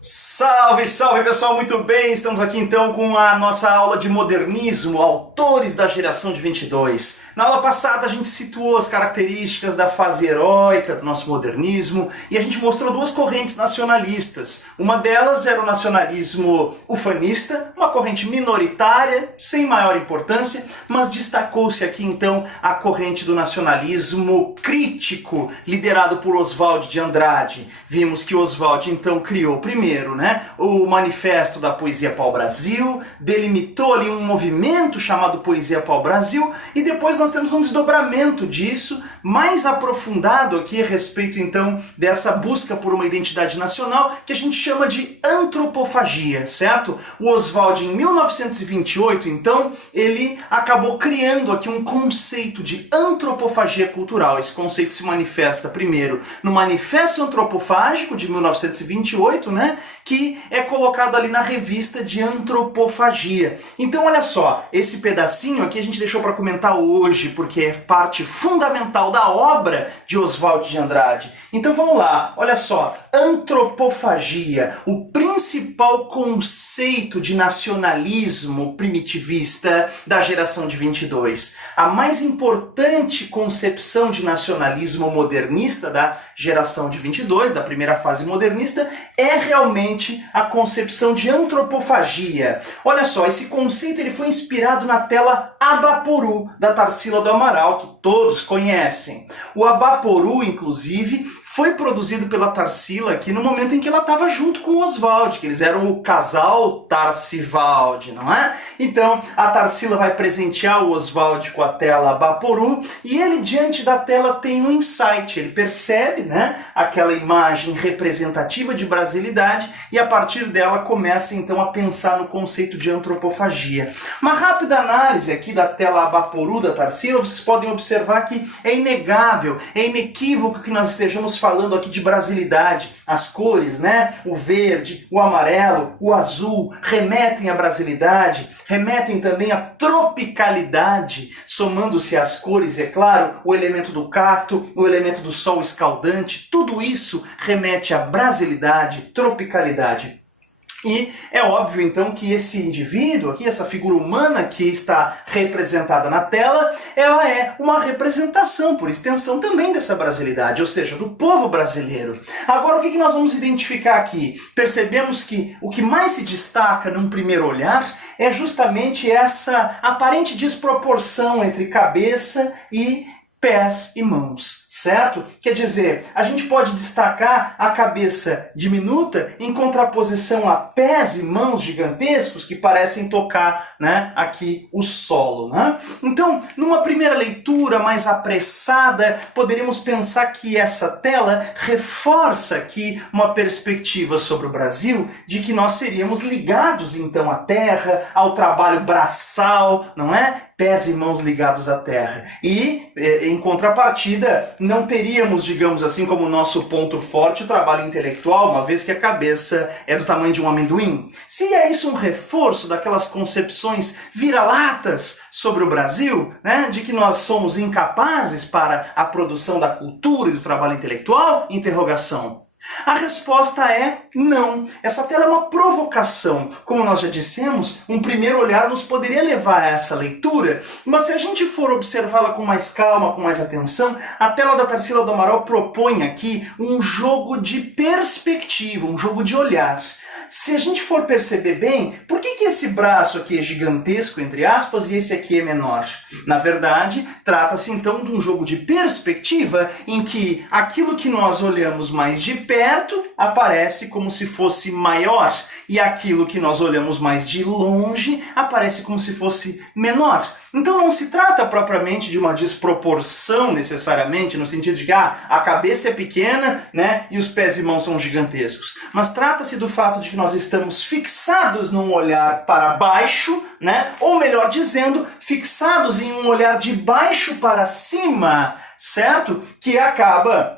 Salve, salve pessoal, muito bem, estamos aqui então com a nossa aula de modernismo, autores da geração de 22. Na aula passada a gente situou as características da fase heróica do nosso modernismo e a gente mostrou duas correntes nacionalistas. Uma delas era o nacionalismo ufanista, uma corrente minoritária, sem maior importância, mas destacou-se aqui então a corrente do nacionalismo crítico, liderado por Oswald de Andrade. Vimos que Oswald então criou primeiro o Manifesto da Poesia Pau-Brasil, delimitou ali um movimento chamado Poesia Pau-Brasil, e depois nós temos um desdobramento disso, mais aprofundado aqui a respeito então dessa busca por uma identidade nacional, que a gente chama de antropofagia, certo? O Oswald, em 1928, então, ele acabou criando aqui um conceito de antropofagia cultural. Esse conceito se manifesta primeiro no Manifesto Antropofágico de 1928, que é colocado ali na revista de antropofagia. Então olha só, esse pedacinho aqui a gente deixou para comentar hoje, porque é parte fundamental da obra de Oswald de Andrade. Então vamos lá, olha só, antropofagia, o principal conceito de nacionalismo primitivista da geração de 22. A mais importante concepção de nacionalismo modernista da geração de 22, da primeira fase modernista, é realmente a concepção de antropofagia. Olha só, esse conceito ele foi inspirado na tela Abaporu, da Tarsila do Amaral, que todos conhecem. O Abaporu, inclusive, foi produzido pela Tarsila aqui no momento em que ela estava junto com o Oswald, que eles eram o casal Tarsivaldi, não é? Então, a Tarsila vai presentear o Oswald com a tela Abaporu, e ele, diante da tela, tem um insight. Ele percebe, aquela imagem representativa de brasilidade, e a partir dela começa, então, a pensar no conceito de antropofagia. Uma rápida análise aqui da tela Abaporu da Tarsila, vocês podem observar que é inegável, é inequívoco que nós estejamos falando aqui de brasilidade. As cores, o verde, o amarelo, o azul, remetem à brasilidade, remetem também à tropicalidade, somando-se às cores, é claro, o elemento do cacto, o elemento do sol escaldante, tudo isso remete à brasilidade, tropicalidade. E é óbvio, então, que esse indivíduo aqui, essa figura humana que está representada na tela, ela é uma representação, por extensão, também dessa brasilidade, ou seja, do povo brasileiro. Agora, o que nós vamos identificar aqui? Percebemos que o que mais se destaca num primeiro olhar é justamente essa aparente desproporção entre cabeça e pés e mãos, certo? Quer dizer, a gente pode destacar a cabeça diminuta em contraposição a pés e mãos gigantescos que parecem tocar, aqui o solo, Então, numa primeira leitura mais apressada, poderíamos pensar que essa tela reforça aqui uma perspectiva sobre o Brasil de que nós seríamos ligados, então, à terra, ao trabalho braçal, não é? Pés e mãos ligados à terra. E, em contrapartida, não teríamos, digamos assim, como nosso ponto forte o trabalho intelectual, uma vez que a cabeça é do tamanho de um amendoim. Seria isso um reforço daquelas concepções vira-latas sobre o Brasil, de que nós somos incapazes para a produção da cultura e do trabalho intelectual? Interrogação. A resposta é não. Essa tela é uma provocação. Como nós já dissemos, um primeiro olhar nos poderia levar a essa leitura, mas se a gente for observá-la com mais calma, com mais atenção, a tela da Tarsila do Amaral propõe aqui um jogo de perspectiva, um jogo de olhar. Se a gente for perceber bem, por que esse braço aqui é gigantesco, entre aspas, e esse aqui é menor? Na verdade, trata-se então de um jogo de perspectiva em que aquilo que nós olhamos mais de perto aparece como se fosse maior, e aquilo que nós olhamos mais de longe aparece como se fosse menor. Então não se trata propriamente de uma desproporção necessariamente, no sentido de que a cabeça é pequena, e os pés e mãos são gigantescos. Mas trata-se do fato de que nós estamos fixados num olhar para baixo, ou melhor dizendo, fixados em um olhar de baixo para cima, certo? Que acaba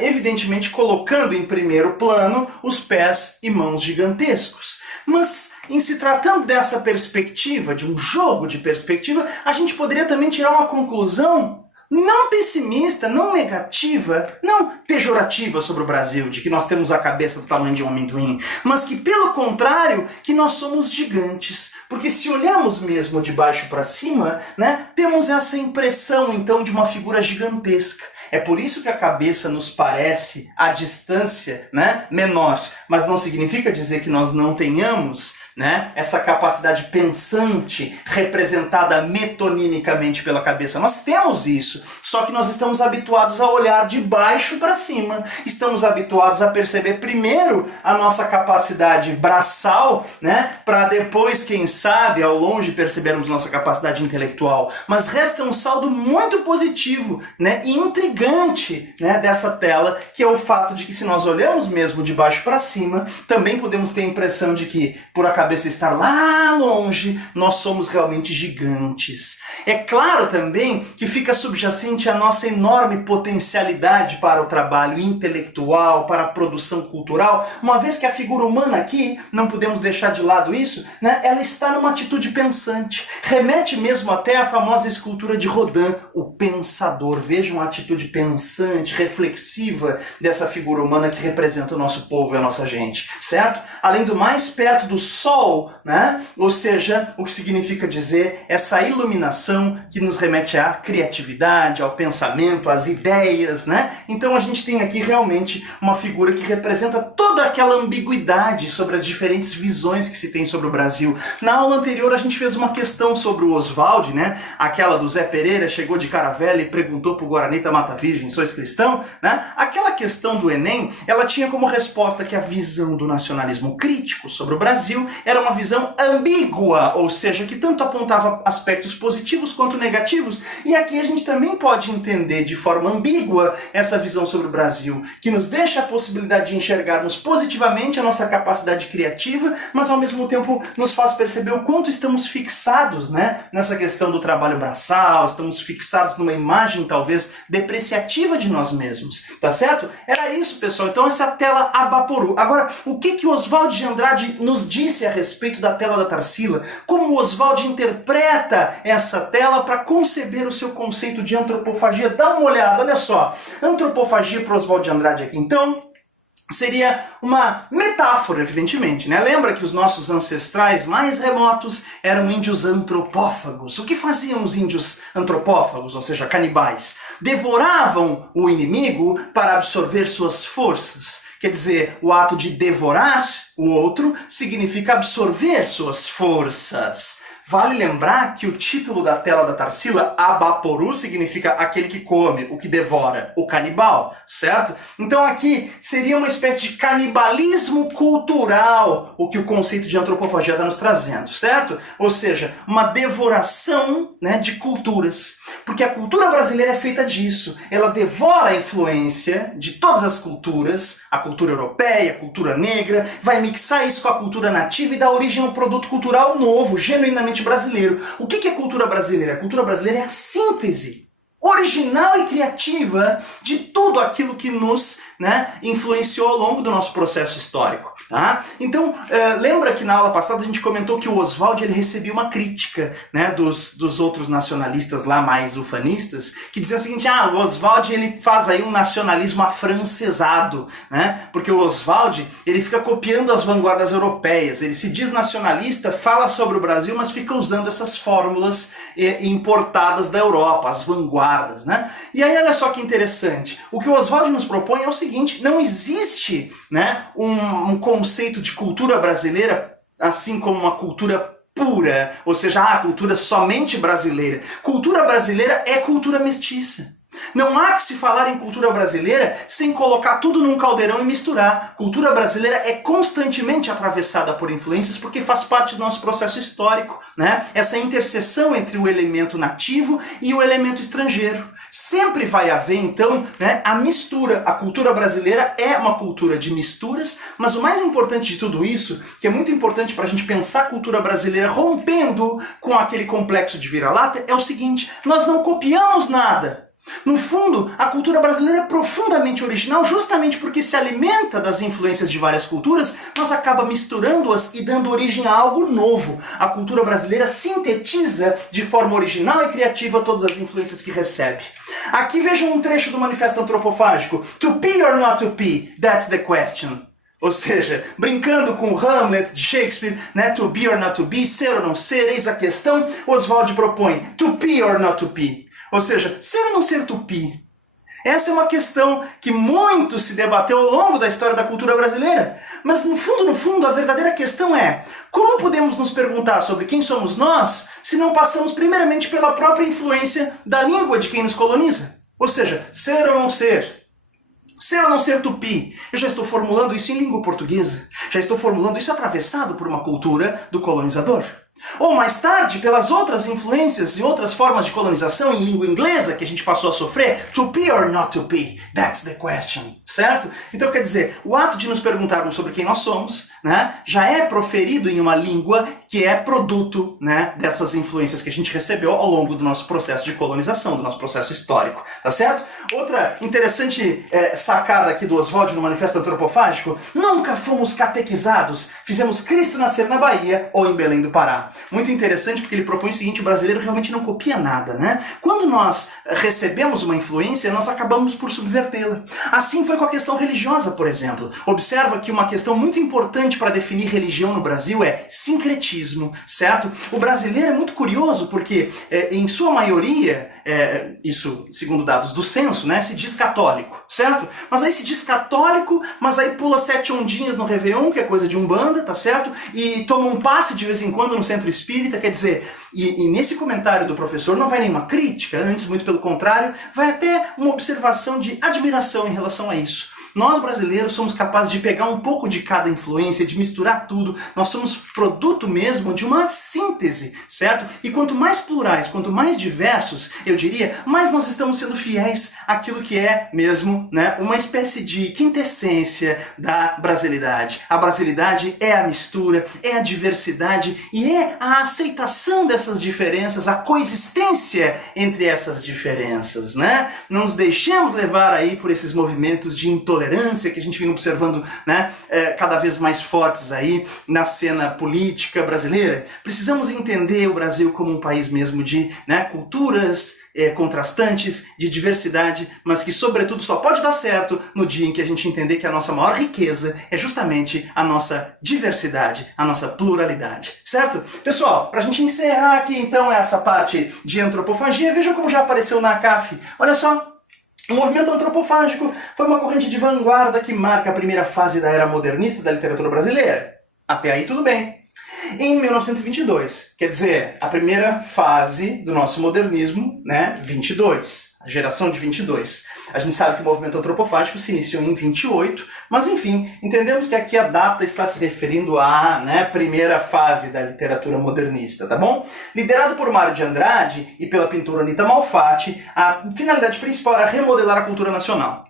evidentemente colocando em primeiro plano os pés e mãos gigantescos. Mas, em se tratando dessa perspectiva, de um jogo de perspectiva, a gente poderia também tirar uma conclusão não pessimista, não negativa, não pejorativa sobre o Brasil, de que nós temos a cabeça do tamanho de um amendoim, mas que, pelo contrário, que nós somos gigantes. Porque se olhamos mesmo de baixo para cima, né, temos essa impressão, então, de uma figura gigantesca. É por isso que a cabeça nos parece, à distância, né, menor, mas não significa dizer que nós não tenhamos, né, essa capacidade pensante representada metonimicamente pela cabeça. Nós temos isso, só que nós estamos habituados a olhar de baixo para cima. Estamos habituados a perceber primeiro a nossa capacidade braçal, né, para depois, quem sabe, ao longe percebermos nossa capacidade intelectual. Mas resta um saldo muito positivo, né, e intrigante, né, dessa tela, que é o fato de que se nós olhamos mesmo de baixo para cima, também podemos ter a impressão de que, por a cabeça estar lá longe, nós somos realmente gigantes. É claro também que fica subjacente a nossa enorme potencialidade para o trabalho intelectual, para a produção cultural, uma vez que a figura humana aqui, não podemos deixar de lado isso, né, ela está numa atitude pensante. Remete mesmo até à famosa escultura de Rodin, o pensador. Vejam a atitude pensante, reflexiva dessa figura humana que representa o nosso povo e a nossa gente, certo? Além do mais, perto do sol, né? Ou seja, o que significa dizer essa iluminação que nos remete à criatividade, ao pensamento, às ideias, né? Então a gente tem aqui realmente uma figura que representa toda aquela ambiguidade sobre as diferentes visões que se tem sobre o Brasil. Na aula anterior a gente fez uma questão sobre o Oswald, né? Aquela do Zé Pereira, chegou de cara velha e perguntou pro Guaranita Mata Virgem, sois cristão? Né? Aquela questão do Enem, ela tinha como resposta que a visão do nacionalismo crítico sobre o Brasil era uma visão ambígua, ou seja, que tanto apontava aspectos positivos quanto negativos. E aqui a gente também pode entender de forma ambígua essa visão sobre o Brasil, que nos deixa a possibilidade de enxergarmos positivamente a nossa capacidade criativa, mas ao mesmo tempo nos faz perceber o quanto estamos fixados, né, nessa questão do trabalho braçal, estamos fixados numa imagem talvez depreciativa de nós mesmos, tá certo? Era isso, pessoal. Então essa tela Abaporu. Agora, o que Oswald de Andrade nos disse a respeito da tela da Tarsila? Como Oswald interpreta essa tela para conceber o seu conceito de antropofagia? Dá uma olhada, olha só. Antropofagia para Oswald de Andrade aqui, então, seria uma metáfora, evidentemente, né? Lembra que os nossos ancestrais mais remotos eram índios antropófagos. O que faziam os índios antropófagos, ou seja, canibais? Devoravam o inimigo para absorver suas forças. Quer dizer, o ato de devorar o outro significa absorver suas forças. Vale lembrar que o título da tela da Tarsila, Abaporu, significa aquele que come, o que devora, o canibal, certo? Então aqui seria uma espécie de canibalismo cultural, o que o conceito de antropofagia está nos trazendo, certo? Ou seja, uma devoração, né, de culturas. Porque a cultura brasileira é feita disso. Ela devora a influência de todas as culturas, a cultura europeia, a cultura negra, vai mixar isso com a cultura nativa e dar origem a um produto cultural novo, genuinamente brasileiro. O que é cultura brasileira? A cultura brasileira é a síntese original e criativa de tudo aquilo que nos, né, influenciou ao longo do nosso processo histórico. Tá? Então, lembra que na aula passada a gente comentou que o Oswald ele recebia uma crítica, né, dos outros nacionalistas lá mais ufanistas, que diziam o seguinte: o Oswald ele faz aí um nacionalismo afrancesado, né? Porque o Oswald ele fica copiando as vanguardas europeias, ele se diz nacionalista, fala sobre o Brasil, mas fica usando essas fórmulas importadas da Europa, as vanguardas, né? E aí olha só que interessante, o que o Oswald nos propõe é o seguinte: não existe, né, um conceito de cultura brasileira assim como uma cultura pura, ou seja, a cultura somente brasileira. Cultura brasileira é cultura mestiça. Não há que se falar em cultura brasileira sem colocar tudo num caldeirão e misturar. Cultura brasileira é constantemente atravessada por influências porque faz parte do nosso processo histórico, né? Essa interseção entre o elemento nativo e o elemento estrangeiro. Sempre vai haver, então, né, a mistura. A cultura brasileira é uma cultura de misturas, mas o mais importante de tudo isso, que é muito importante para a gente pensar a cultura brasileira rompendo com aquele complexo de vira-lata, é o seguinte: nós não copiamos nada. No fundo, a cultura brasileira é profundamente original justamente porque se alimenta das influências de várias culturas, mas acaba misturando-as e dando origem a algo novo. A cultura brasileira sintetiza de forma original e criativa todas as influências que recebe. Aqui vejam um trecho do Manifesto Antropofágico. To be or not to be, that's the question. Ou seja, brincando com Hamlet de Shakespeare, né? To be or not to be, ser ou não ser, eis a questão. Oswald propõe to be or not to be. Ou seja, ser ou não ser tupi? Essa é uma questão que muito se debateu ao longo da história da cultura brasileira. Mas no fundo, a verdadeira questão é: como podemos nos perguntar sobre quem somos nós se não passamos primeiramente pela própria influência da língua de quem nos coloniza? Ou seja, ser ou não ser? Ser ou não ser tupi? Eu já estou formulando isso em língua portuguesa. Já estou formulando isso atravessado por uma cultura do colonizador. Ou mais tarde, pelas outras influências e outras formas de colonização em língua inglesa que a gente passou a sofrer, to be or not to be, that's the question, certo? Então quer dizer, o ato de nos perguntarmos sobre quem nós somos, né, já é proferido em uma língua que é produto, né, dessas influências que a gente recebeu ao longo do nosso processo de colonização, do nosso processo histórico, tá certo? Outra interessante sacada aqui do Oswald no Manifesto Antropofágico: nunca fomos catequizados, fizemos Cristo nascer na Bahia ou em Belém do Pará. Muito interessante porque ele propõe o seguinte: o brasileiro realmente não copia nada, né? Quando nós recebemos uma influência, nós acabamos por subvertê-la. Assim foi com a questão religiosa, por exemplo. Observa que uma questão muito importante para definir religião no Brasil é sincretismo, certo? O brasileiro é muito curioso porque, em sua maioria, isso segundo dados do censo, né, se diz católico, certo? Mas aí se diz católico, mas aí pula 7 ondinhas no Réveillon, que é coisa de Umbanda, tá certo? E toma um passe de vez em quando no centro espírita, quer dizer, e nesse comentário do professor não vai nenhuma crítica, antes muito pelo contrário, vai até uma observação de admiração em relação a isso. Nós brasileiros somos capazes de pegar um pouco de cada influência, de misturar tudo. Nós somos produto mesmo de uma síntese, certo? E quanto mais plurais, quanto mais diversos, eu diria, mais nós estamos sendo fiéis àquilo que é mesmo, né, uma espécie de quintessência da brasilidade. A brasilidade é a mistura, é a diversidade e é a aceitação dessas diferenças, a coexistência entre essas diferenças, né? Não nos deixemos levar aí por esses movimentos de intolerância que a gente vem observando, né, cada vez mais fortes aí na cena política brasileira. Precisamos entender o Brasil como um país mesmo de, né, culturas contrastantes, de diversidade, mas que sobretudo só pode dar certo no dia em que a gente entender que a nossa maior riqueza é justamente a nossa diversidade, a nossa pluralidade, certo? Pessoal, para a gente encerrar aqui então essa parte de antropofagia, veja como já apareceu na CAF. Olha só. O movimento antropofágico foi uma corrente de vanguarda que marca a primeira fase da era modernista da literatura brasileira. Até aí tudo bem. Em 1922, quer dizer, a primeira fase do nosso modernismo, né, 22, a geração de 22. A gente sabe que o movimento antropofágico se iniciou em 28, mas enfim, entendemos que aqui a data está se referindo à, né, primeira fase da literatura modernista, tá bom? Liderado por Mário de Andrade e pela pintora Anita Malfatti, a finalidade principal era remodelar a cultura nacional.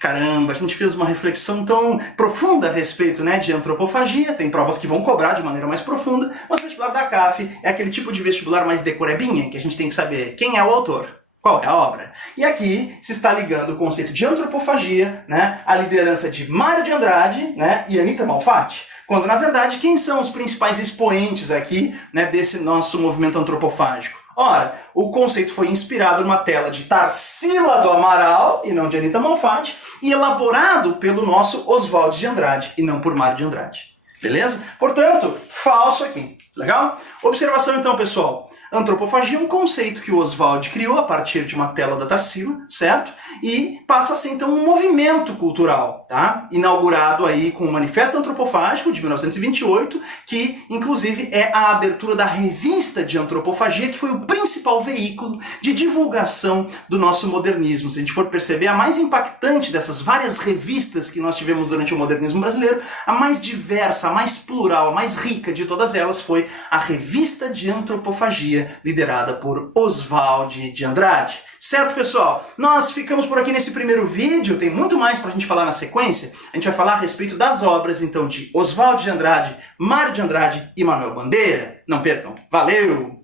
Caramba, a gente fez uma reflexão tão profunda a respeito, né, de antropofagia. Tem provas que vão cobrar de maneira mais profunda, mas o vestibular da CAF é aquele tipo de vestibular mais decorebinha, que a gente tem que saber quem é o autor, qual é a obra. E aqui se está ligando o conceito de antropofagia, né, à liderança de Mário de Andrade, né, e Anita Malfatti, quando na verdade quem são os principais expoentes aqui, né, desse nosso movimento antropofágico? Ora, o conceito foi inspirado numa tela de Tarsila do Amaral, e não de Anita Malfatti, e elaborado pelo nosso Oswald de Andrade, e não por Mário de Andrade. Beleza? Portanto, falso aqui. Legal? Observação então, pessoal. Antropofagia é um conceito que o Oswald criou a partir de uma tela da Tarsila, certo? E passa a ser então um movimento cultural, tá? Inaugurado aí com o Manifesto Antropofágico de 1928, que inclusive é a abertura da revista de antropofagia, que foi o principal veículo de divulgação do nosso modernismo. Se a gente for perceber, a mais impactante dessas várias revistas que nós tivemos durante o modernismo brasileiro, a mais diversa, a mais plural, a mais rica de todas elas foi a Revista de Antropofagia, liderada por Oswald de Andrade. Certo, pessoal? Nós ficamos por aqui nesse primeiro vídeo, tem muito mais pra gente falar na sequência. A gente vai falar a respeito das obras, então, de Oswald de Andrade, Mário de Andrade e Manuel Bandeira. Não percam. Valeu!